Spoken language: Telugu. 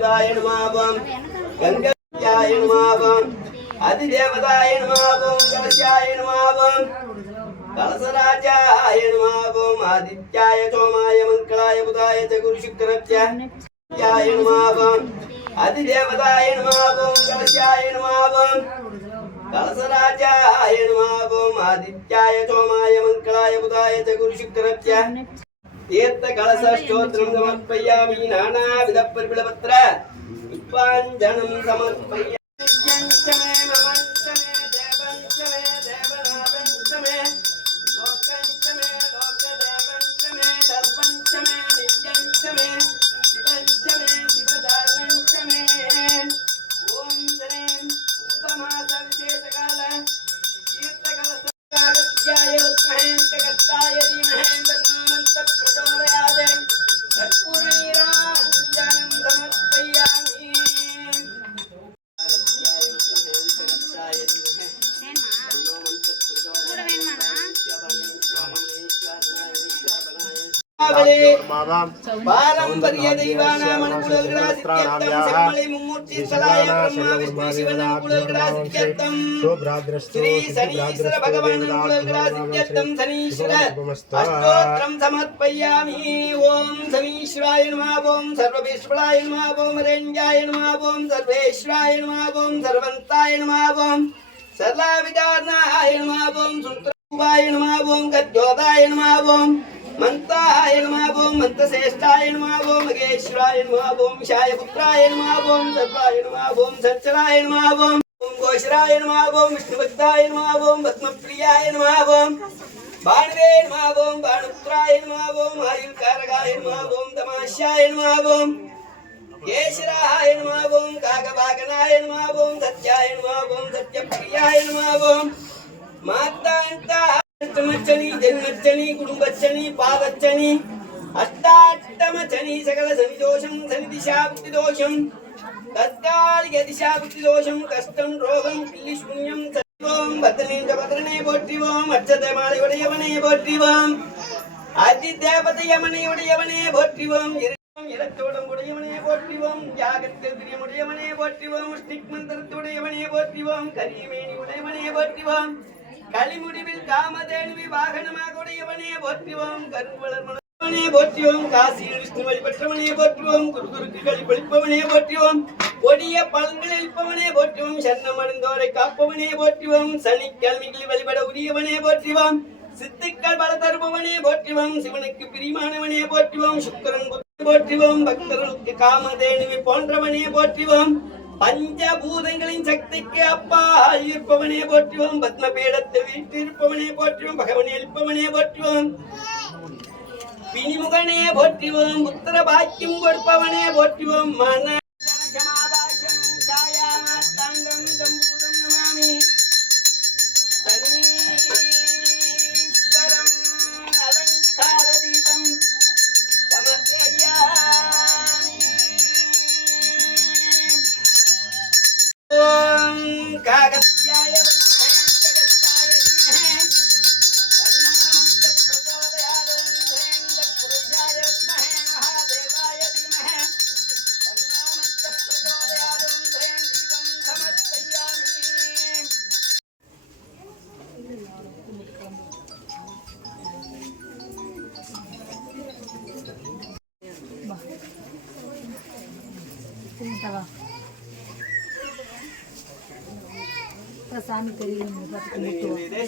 గంగాయణమాగం గంగాయణమాగం అధిదేవతాయణమాగం కలశాయణమాగం కలసరాజాయణమాగం ఆదిత్యాయ చోమాయ మంగళాయ బుధాయ చ గురుశుక్రత్యాయణమాగం అధిదేవతాయణమాగం కలశాయణమాగం కలసరాజాయణమాగం ఆదిత్యాయ చోమాయ మంగళాయ బుధాయ చ గురుశుక్రత్య தீர்த்த கலசோத்திரம் சமர்ப்பயாமி நானா வித பரிபிளபத்திர புஷ்பாஞ்சனம் சமர்ப்பய பாரம்பரிய சமர்ப்பயாமி ஓம் சனீஸ்வராய நமா ஓம் சர்வபீஸ்வராய நமா ஓம் ரேஞ்சாய நமா ஓம் சர்வேஸ்வராய நமா ஓம் சர்வந்தாய நமா ஓம் சர்லாவிகாரணாய நமா ஓம் சுந்தரூபாய நமா ஓம் கத்யோதாய நமா ஓம் ఓం సర్వంతాయ నమః ఓం సర్వావికారణాయ నమః ఓం సూత్రూపాయ నమః ఓం గద్యోదాయ నమః ఓం మంతాయ నమః ఓం మంతశ్రేష్టాయ నమః ఓం మగేశ్వరాయ నమః ఓం విషాయపుత్రాయ నమః ఓం సర్వాయ నమః ఓం సచ్చరాయ నమః ఓం ఓం ఘోషరాయ నమః ఓం విష్ణుభక్తాయ నమః పద్మప్రియాయ నమః బాణవే నమః ఓం బాణపుత్రాయ ఆయుర్కారకాయ నమః తమాశ్యాయ నమః కేశరాయ నమః ఓం కాకవాకనాయ సత్యాయ నమః ఓం సత్యప్రియాయ నమః ಅಷ್ಟಮರ್ಚನಿ ಜನ್ಮರ್ಚನಿ ಕುಟುಂಬರ್ಚನಿ ಪಾದರ್ಚನಿ ಅಷ್ಟಾಷ್ಟಮರ್ಚನಿ ಸಕಲ ಸನಿದೋಷಂ ಸನಿದಿಶಾ ಬುದ್ಧಿದೋಷಂ ತತ್ಕಾಲಿಕ ದಿಶಾ ಬುದ್ಧಿದೋಷಂ ಕಷ್ಟಂ ರೋಗಂ ಪಿಲ್ಲಿ ಶೂನ್ಯಂ ಸತ್ವಂ ಭದ್ರನೇಂದ್ರ ಭದ್ರನೇ போற்றிவோம் அச்சத மாலை உடையவனே போற்றிவோம் அதி தேவதையமனை உடையவனே போற்றிவோம் இலத்தோடம் உடையவனே போற்றிவோம் தியாகத்தில் பிரியமுடையவனே போற்றிவோம் ஸ்னிக் மந்திரத்துடையவனே போற்றிவோம் கரியமேனி உடையவனே போற்றிவோம் களிமுடிவில் காமதேனுவி வாகனமாக உடையவனே போற்றுவோம் கருவளர் மனோவனே போற்றிவோம் காசியில் விஷ்ணு வழிபட்டவனே போற்றுவோம் குரு குருக்கு கழிப்பளிப்பவனே போற்றுவோம் கொடிய பலன்கள் அளிப்பவனே போற்றுவோம் சன்னம் அடைந்தோரை காப்பவனே போற்றுவோம் சனிக்கிழமைகளில் வழிபட உரியவனே போற்றுவோம் சித்துக்கள் பல தருபவனே போற்றுவோம் சிவனுக்கு பிரியமானவனே போற்றுவோம் சுக்கரன் போற்றுவோம் பக்தர்களுக்கு காமதேனுவி போன்றவனே போற்றுவோம் பஞ்சபூதங்களின் சக்திக்கு அப்பா இருப்பவனே போற்றுவோம். பத்ம பீடத்தை வீட்டு இருப்பவனே போற்றுவோம். பகவனே இருப்பவனே போற்றுவோம். பிணிமுகனே போற்றுவோம். புத்திர பாக்கியம் கொடுப்பவனே போற்றுவோம். மன తింటావా సామి తెలియదు బతుకు ఇదే